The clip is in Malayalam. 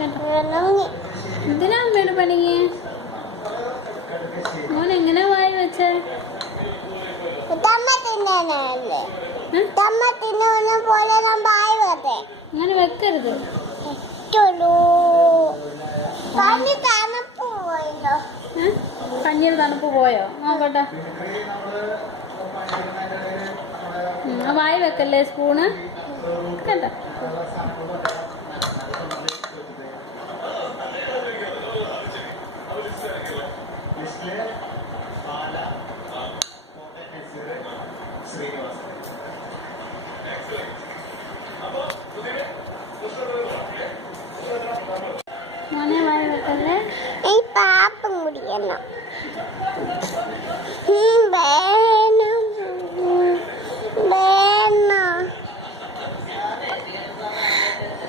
എന്തിനാ അമ്മയുടെ പണിക്ക് മോൻ എങ്ങനെ വായി വെച്ചേ അങ്ങനെ വെക്കരുത് കഞ്ഞിയിൽ തണുപ്പ് പോയോ നോക്കട്ടെ വായി വെക്കല്ലേ സ്പൂണ് കേട്ടോ മോനെ വായി വെക്കല്ലേ പാപ്പം കുടിക്കണം